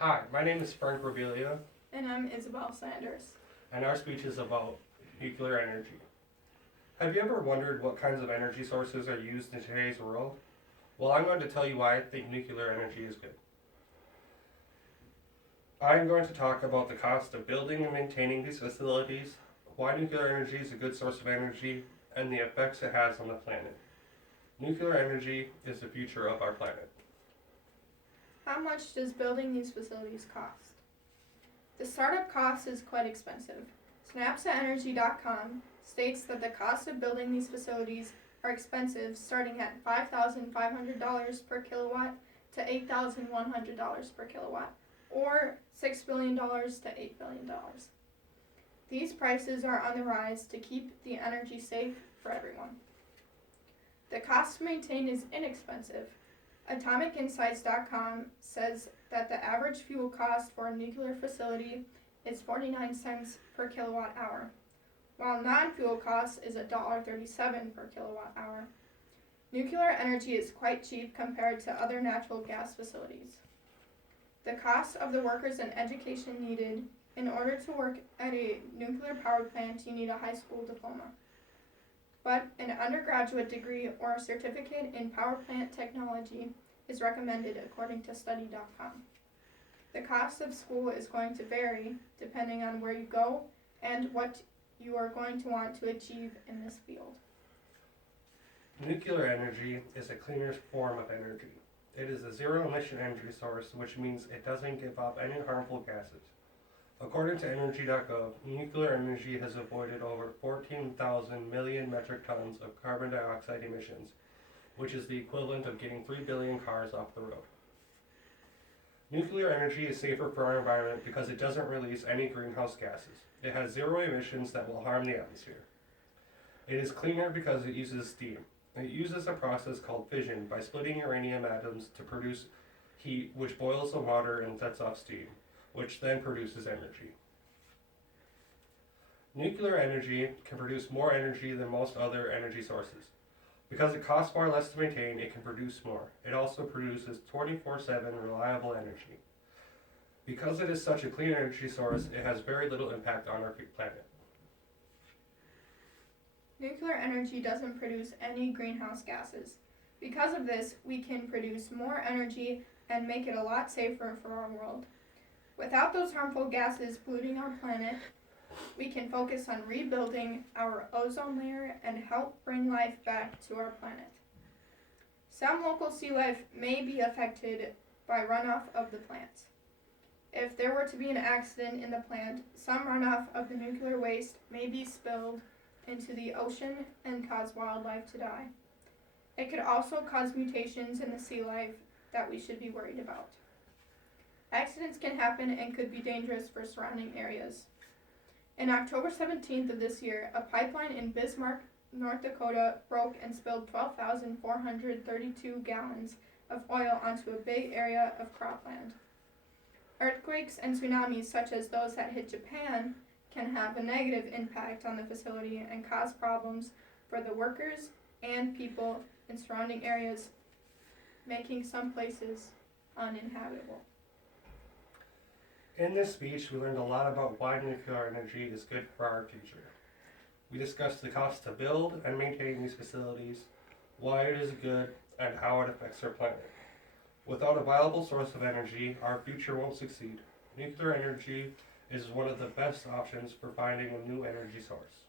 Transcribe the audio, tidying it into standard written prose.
Hi, my name is Frank Robelia, And I'm Isabel Sanders. and our speech is about nuclear energy. Have you ever wondered what kinds of energy sources are used in today's world? Well, I'm going to tell you why I think nuclear energy is good. I'm going to talk about the cost of building and maintaining these facilities, why nuclear energy is a good source of energy, and the effects it has on the planet. Nuclear energy is the future of our planet. How much does building these facilities cost? The startup cost is quite expensive. SnapsAenergy.com states that the cost of building these facilities are expensive, starting at $5,500 per kilowatt to $8,100 per kilowatt, or $6 billion to $8 billion. These prices are on the rise to keep the energy safe for everyone. The cost to maintain is inexpensive. AtomicInsights.com says that the average fuel cost for a nuclear facility is 49 cents per kilowatt hour, while non-fuel cost is $1.37 per kilowatt hour. Nuclear energy is quite cheap compared to other natural gas facilities. The cost of the workers and education needed in order to work at a nuclear power plant, you need a high school diploma. But an undergraduate degree or a certificate in power plant technology is recommended according to study.com. The cost of school is going to vary depending on where you go and what you are going to want to achieve in this field. Nuclear energy is a cleaner form of energy. It is a zero-emission energy source, which means it doesn't give off any harmful gases. According to energy.gov, nuclear energy has avoided over 14,000 million metric tons of carbon dioxide emissions, which is the equivalent of getting 3 billion cars off the road. Nuclear energy is safer for our environment because it doesn't release any greenhouse gases. It has zero emissions that will harm the atmosphere. It is cleaner because it uses steam. It uses a process called fission by splitting uranium atoms to produce heat, which boils the water and sets off steam, which then produces energy. Nuclear energy can produce more energy than most other energy sources. Because it costs far less to maintain, it can produce more. It also produces 24/7 reliable energy. Because it is such a clean energy source, it has very little impact on our planet. Nuclear energy doesn't produce any greenhouse gases. Because of this, we can produce more energy and make it a lot safer for our world. Without those harmful gases polluting our planet, we can focus on rebuilding our ozone layer and help bring life back to our planet. Some local sea life may be affected by runoff of the plant. If there were to be an accident in the plant, some runoff of the nuclear waste may be spilled into the ocean and cause wildlife to die. It could also cause mutations in the sea life that we should be worried about. Accidents can happen and could be dangerous for surrounding areas. On October 17th of this year, a pipeline in Bismarck, North Dakota broke and spilled 12,432 gallons of oil onto a big area of cropland. Earthquakes and tsunamis such as those that hit Japan can have a negative impact on the facility and cause problems for the workers and people in surrounding areas, making some places uninhabitable. In this speech, we learned a lot about why nuclear energy is good for our future. We discussed the cost to build and maintain these facilities, why it is good, and how it affects our planet. Without a viable source of energy, our future won't succeed. Nuclear energy is one of the best options for finding a new energy source.